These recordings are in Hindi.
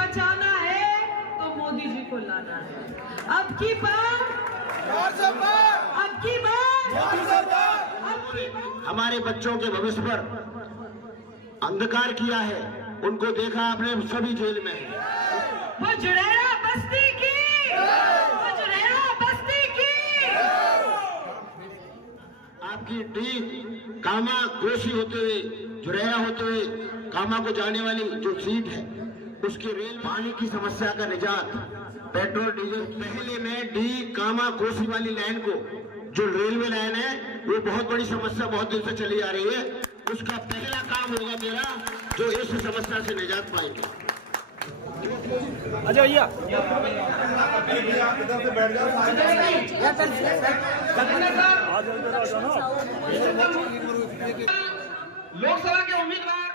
बचाना है तो मोदी जी को लाना है। अब की बार हमारे बच्चों के भविष्य पर अंधकार किया है, उनको देखा आपने, सभी जेल में है। वो जुड़ैया बस्ती की, आपकी डी कामा कोसी होते हुए, जुड़ैया होते हुए कामा को जाने वाली जो सीट है, उसके रेल पानी की समस्या का निजात, पेट्रोल डीजल। पहले में डी कामा कोसी वाली लाइन को, जो रेलवे लाइन है, वो बहुत बड़ी समस्या बहुत दिन से चली आ रही है। उसका पहला काम होगा मेरा, जो इस समस्या से निजात पाएंगे। अच्छा भैया इधर से बैठ जाओ। लोकसभा के उम्मीदवार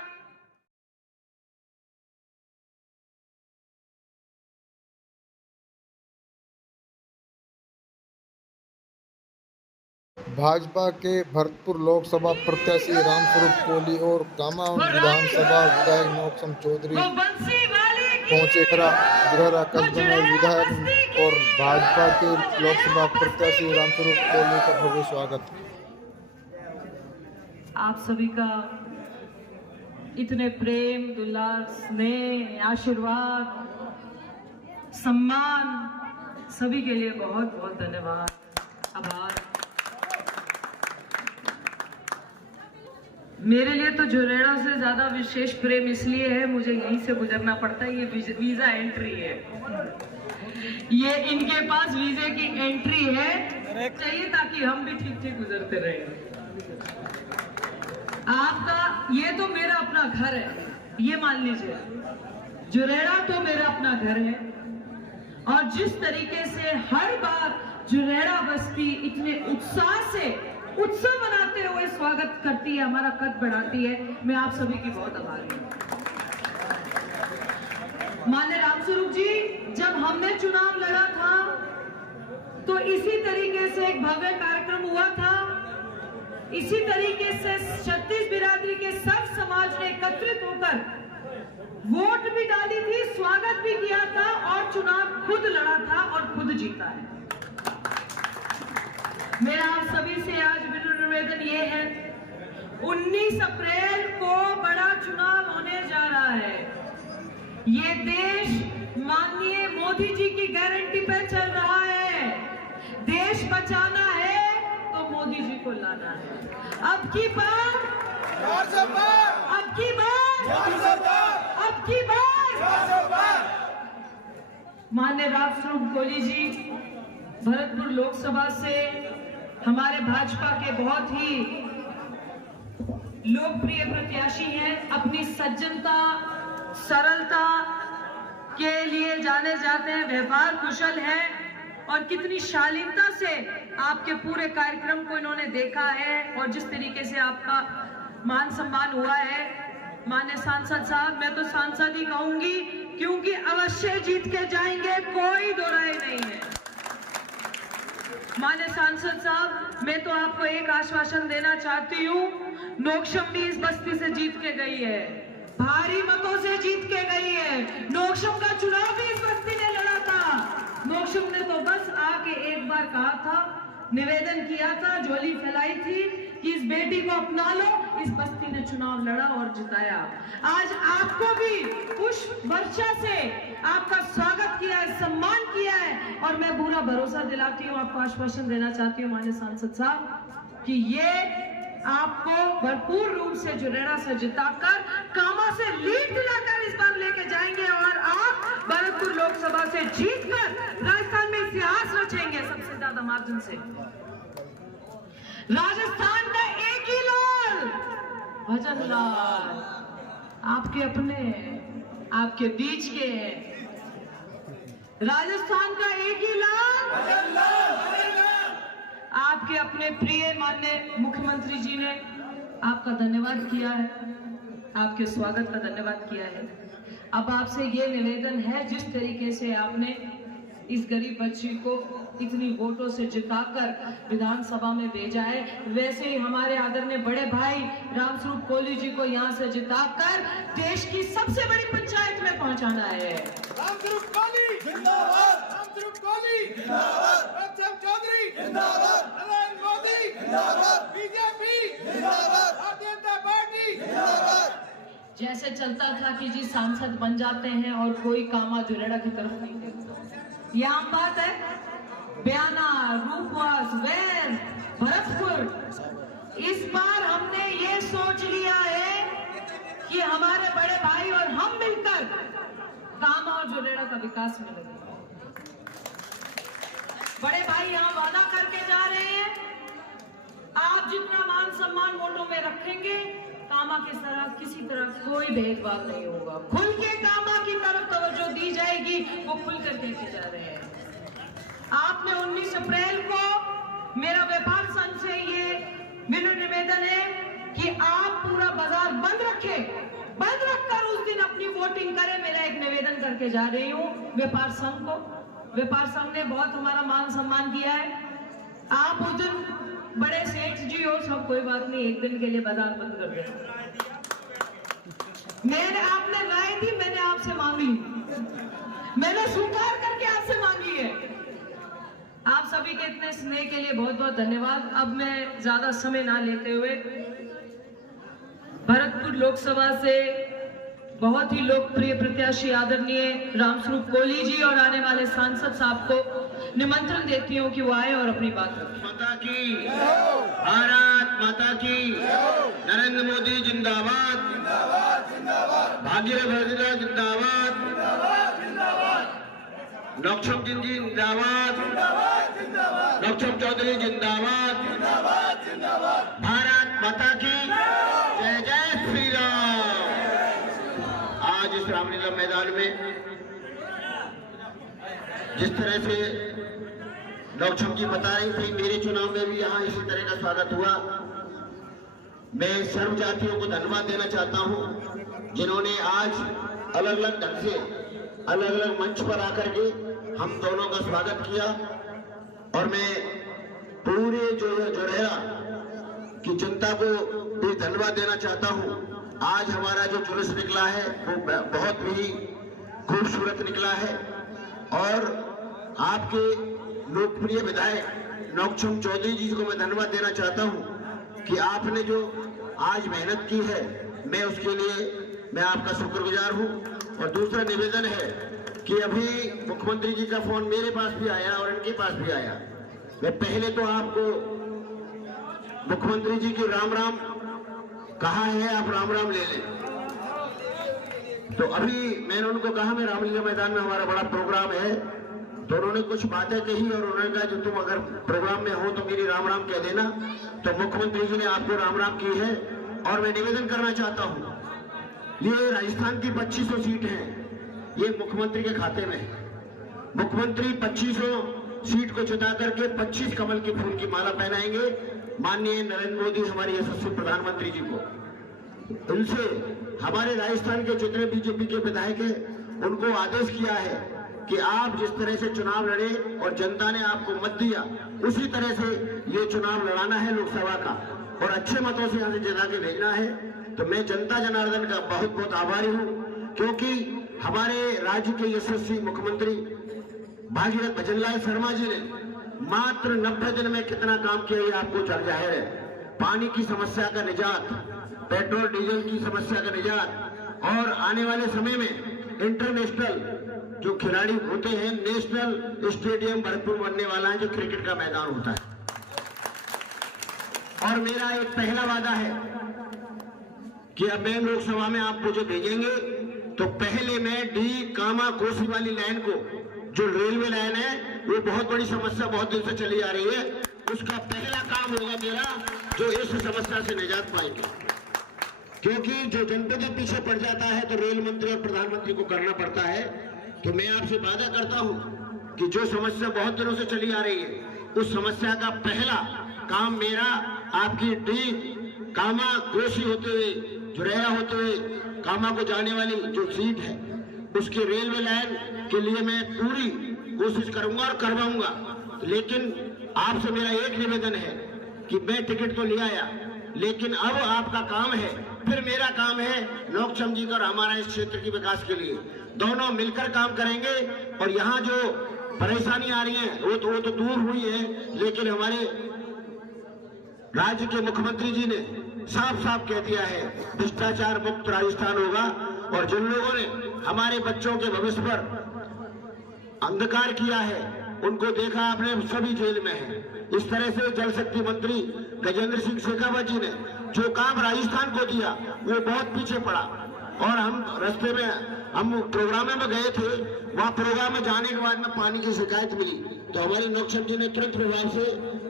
भाजपा के भरतपुर लोकसभा प्रत्याशी रामस्वरूप कोहली और कामा विधानसभा विधायक नौक्षम चौधरी पहुंचे गृह कस्बे में। विधायक और भाजपा के लोकसभा प्रत्याशी रामस्वरूप कोहली का भव्य स्वागत। आप सभी का इतने प्रेम, दुलार, स्नेह, आशीर्वाद, सम्मान, सभी के लिए बहुत बहुत धन्यवाद, आभार। मेरे लिए तो जुड़ैया से ज्यादा विशेष प्रेम इसलिए है, मुझे यहीं से गुजरना पड़ता है। ये वीजा एंट्री है, ये इनके पास वीजे की एंट्री है चाहिए, ताकि हम भी ठीक ठीक गुजरते रहें। आपका ये तो मेरा अपना घर है, ये मान लीजिए, जुड़ैया तो मेरा अपना घर है। और जिस तरीके से हर बार जुड़ैया बस्ती इतने उत्साह से उत्सव मनाते हुए स्वागत करती है, हमारा कद बढ़ाती है, मैं आप सभी की बहुत आभारी हूँ। माननीय रामस्वरूप जी, जब हमने चुनाव लड़ा था तो इसी तरीके से एक भव्य कार्यक्रम हुआ था। इसी तरीके से 36 बिरादरी के सब समाज ने एकत्रित होकर वोट भी डाली थी, स्वागत भी किया था और चुनाव खुद लड़ा था और खुद जीता है। मेरा आप सभी से आज निवेदन ये है, 19 अप्रैल को बड़ा चुनाव होने जा रहा है। ये देश माननीय मोदी जी की गारंटी पे चल रहा है। देश बचाना है तो मोदी जी को लाना है। अब की बार माननीय रामस्वरूप कोहली जी भरतपुर लोकसभा से हमारे भाजपा के बहुत ही लोकप्रिय प्रत्याशी हैं। अपनी सज्जनता, सरलता के लिए जाने जाते हैं, व्यवहार कुशल है और कितनी शालीनता से आपके पूरे कार्यक्रम को इन्होंने देखा है और जिस तरीके से आपका मान सम्मान हुआ है। माननीय सांसद साहब, मैं तो सांसद ही कहूंगी क्योंकि अवश्य जीत के जाएंगे, कोई दो राय नहीं है। माननीय सांसद साहब, मैं तो आपको एक आश्वासन देना चाहती हूँ, नौक्षम भी इस बस्ती से जीत के गई है, भारी मतों से जीत के गई है। नौक्षम का चुनाव भी इस बस्ती ने लड़ा था। नौक्षम ने तो बस आके एक बार कहा था, निवेदन किया था, झोली फैलाई थी कि इस बेटी को अपना लो। इस बस्ती ने चुनाव लड़ा और जिताया। आज आपको भी पुष्प वर्षा से आपका स्वागत किया है, सम्मान किया है और मैं पूरा भरोसा दिलाती हूँ, आपको आश्वासन देना चाहती हूँ माननीय सांसद साहब कि ये आपको भरपूर रूप से जुड़ैया से जिताकर कामा से लीड दिलाकर इस बार लेके जाएंगे और आप भरतपुर लोकसभा से जीतकर राजस्थान में इतिहास रचेंगे सबसे ज्यादा मार्जिन से। राजस्थान का एक ही लाल, भजन लाल, आपके अपने, आपके बीच के, राजस्थान का एक ही लाल, आपके अपने प्रिय माननीय मुख्यमंत्री जी ने आपका धन्यवाद किया है, आपके स्वागत का धन्यवाद किया है। अब आपसे ये निवेदन है, जिस तरीके से आपने इस गरीब बच्ची को इतनी वोटों से जिताकर विधानसभा में भेजा है, वैसे ही हमारे आदरणीय बड़े भाई रामस्वरूप कोहली जी को यहाँ से जिताकर देश की सबसे बड़ी पंचायत में पहुंचाना है। रामस्वरूप कोहली जिंदाबाद, रामस्वरूप कोहली जिंदाबाद, नौक्षम चौधरी जिंदाबाद, नरेंद्र मोदी जिंदाबाद, बीजेपी जिंदाबाद, भारतीय जनता पार्टी जिंदाबाद। जैसे चलता था कि जी सांसद बन जाते हैं और कोई कामा जुरेड़ा की तरफ नहीं देखता, ये आम बात है। बयाना, रूपवास, वैन, भरतपुर, इस बार हमने ये सोच लिया है कि हमारे बड़े भाई और हम मिलकर कामा और जुरेड़ा का विकास मिलेगा। बड़े भाई यहाँ वादा करके जा रहे हैं, आप जितना मान सम्मान वोटों में रखेंगे, कामा के तरफ किसी तरह कोई भेदभाव नहीं होगा। खुल के कामा की तरफ तवज्जो दी जाएगी, वो खुल कर कहते जा रहे हैं। आपने 19 अप्रैल को मेरा व्यापार संघ से ये मेरा निवेदन है कि आप पूरा बाजार बंद रखें, बंद रखकर उस दिन अपनी वोटिंग करें। मेरा एक निवेदन करके जा रही हूँ व्यापार संघ को। व्यापार संघ ने बहुत हमारा मान सम्मान किया है। आप उस दिन बड़े सेठ जी हो, सब कोई बात नहीं, एक दिन के लिए बाजार बंद कर देना। मैंने आपने राय दी, मैंने आपसे मांगी, मैंने स्वीकार करके आपसे मांगी है। आप सभी के इतने स्नेह के लिए बहुत बहुत धन्यवाद। अब मैं ज्यादा समय ना लेते हुए भरतपुर लोकसभा से बहुत ही लोकप्रिय प्रत्याशी आदरणीय रामस्वरूप कोहली जी और आने वाले सांसद साहब को निमंत्रण देती हूँ कि वो आए और अपनी बात रखें। माता की, भारत माता की, नरेंद्र मोदी जिंदाबाद, भागीरथ भगीरथ जिंदाबाद, नौक्षम जी जिंदाबाद, नौक्षम चौधरी जिंदाबाद, भारत माता की जय जय श्री राम। आज इस रामलीला मैदान में जिस तरह से नौक्षम जी बता रही थी, मेरे चुनाव में भी यहाँ इसी तरह का स्वागत हुआ। मैं सर्व जातियों को धन्यवाद देना चाहता हूँ जिन्होंने आज अलग अलग ढंग से अलग अलग मंच पर आकर के हम दोनों का स्वागत किया। और मैं पूरे जोरहरा की जनता को भी धन्यवाद देना चाहता हूँ। आज हमारा जो जुलूस निकला है वो बहुत ही खूबसूरत निकला है और आपके लोकप्रिय विधायक नौक्षम चौधरी जी को मैं धन्यवाद देना चाहता हूं कि आपने जो आज मेहनत की है, मैं उसके लिए मैं आपका शुक्रगुजार हूं। और दूसरा निवेदन है कि अभी मुख्यमंत्री जी का फोन मेरे पास भी आया और इनके पास भी आया। मैं पहले तो आपको मुख्यमंत्री जी की राम राम कहा है, आप राम राम ले लें। तो अभी मैंने उनको कहा मैं रामलीला मैदान में हमारा बड़ा प्रोग्राम है, तो उन्होंने कुछ बातें कही और उन्होंने कहा जो तुम अगर प्रोग्राम में हो तो मेरी राम राम कह देना। तो मुख्यमंत्री जी ने आपको राम राम की है और मैं निवेदन करना चाहता हूं, ये राजस्थान की 2500 सीट है, ये मुख्यमंत्री के खाते में है। मुख्यमंत्री 2500 सीट को जिता करके 25 कमल के फूल की माला पहनाएंगे माननीय नरेंद्र मोदी हमारे यशस्वी प्रधानमंत्री जी को। उनसे हमारे राजस्थान के जितने बीजेपी के विधायक हैं उनको आदेश किया है कि आप जिस तरह से चुनाव लड़े और जनता ने आपको मत दिया, उसी तरह से ये चुनाव लड़ाना है लोकसभा का और अच्छे मतों से यहाँ से जिता के भेजना है। तो मैं जनता जनार्दन का बहुत बहुत आभारी हूँ, क्योंकि हमारे राज्य के यशस्वी मुख्यमंत्री भागीरथ भजनलाल शर्मा जी ने मात्र 90 दिन में कितना काम किया ये आपको जग जाहिर है। पानी की समस्या का निजात, पेट्रोल डीजल की समस्या का निजात और आने वाले समय में इंटरनेशनल जो खिलाड़ी होते हैं, नेशनल स्टेडियम भरतपुर बनने वाला है जो क्रिकेट का मैदान होता है। और मेरा एक पहला वादा है कि अब मैं लोकसभा में आप मुझे भेजेंगे तो पहले मैं डी कामा कोसी वाली लाइन को, जो रेलवे लाइन है, वो बहुत बड़ी समस्या बहुत दिन से चली आ रही है, उसका पहला काम होगा मेरा, जो इस समस्या से निजात पाएंगे। क्योंकि जो जनपद पीछे पड़ जाता है तो रेल मंत्री और प्रधानमंत्री को करना पड़ता है। तो मैं आपसे वादा करता हूं कि जो समस्या बहुत दिनों से चली आ रही है, उस समस्या का पहला काम मेरा आपकी डी कामा कोसी होते हुए, जुरेया होते हुए कामा को जाने वाली जो सीट है, उसकी रेलवे लाइन के लिए मैं पूरी कोशिश करूंगा और करवाऊंगा। लेकिन आपसे मेरा एक निवेदन है कि मैं टिकट तो ले आया, लेकिन अब आपका काम है, फिर मेरा काम है नोकचम जी का और हमारा इस क्षेत्र के विकास के लिए दोनों मिलकर काम करेंगे। और यहाँ जो परेशानी आ रही है वो तो दूर हुई है, लेकिन हमारे राज्य के मुख्यमंत्री जी ने साफ साफ कह दिया है भ्रष्टाचार मुक्त राजस्थान होगा। और जिन लोगों ने हमारे बच्चों के भविष्य पर अंधकार किया है उनको देखा आपने, सभी जेल में हैं। इस तरह से जल शक्ति मंत्री गजेंद्र सिंह शेखावत जी ने जो काम राजस्थान को दिया वो बहुत पीछे पड़ा। और हम रास्ते में हम प्रोग्राम में गए थे, वहाँ प्रोग्राम में जाने के बाद में पानी की शिकायत मिली तो हमारे नोकचम जी ने तुरंत प्रभाव से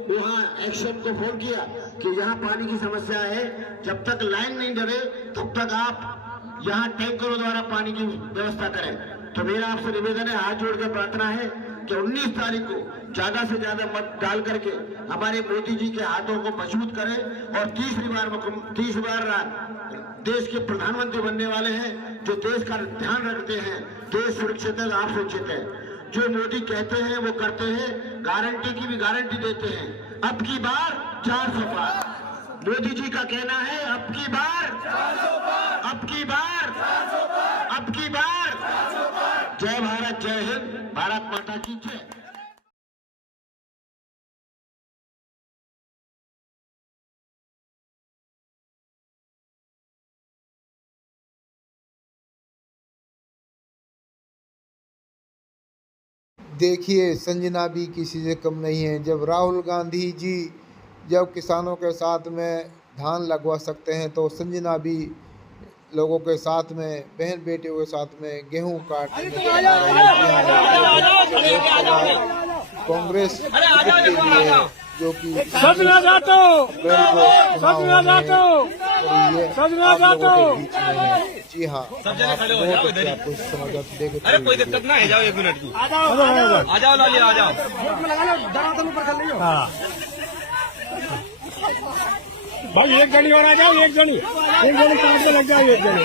वहाँ एक्शन को फोन किया कि यहाँ पानी की समस्या है, जब तक लाइन नहीं डरे तब तक आप यहाँ टैंकरों द्वारा पानी की व्यवस्था करें। तो मेरा आपसे निवेदन है, हाथ जोड़ के प्रार्थना है कि 19 तारीख को ज्यादा से ज्यादा मत डाल करके हमारे मोदी जी के हाथों को मजबूत करें और तीसरी बार देश के प्रधानमंत्री बनने वाले हैं, जो देश का ध्यान रखते हैं। देश सुरक्षित है, आप सुरक्षित है। जो मोदी कहते हैं वो करते हैं, गारंटी की भी गारंटी देते हैं। अब की बार 400 पार, मोदी जी का कहना है अब की बार 400 पार। जय भारत, जय हिंद, भारत माता की जय। देखिए, संजना भी किसी से कम नहीं है। जब राहुल गांधी जी जब किसानों के साथ में धान लगवा सकते हैं तो संजना भी लोगों के साथ में, बहन बेटियों के साथ में गेहूं काटने के कांग्रेस जो कि जी हाँ, आपको समाचार देखे। अरे कोई दिक्कत ना है, जाओ 1 मिनट की। आ जाओ लालिया, आ जाओ। भाई एक जनी और आ जाओ, एक जनी काट के लग जाओ, एक जनी।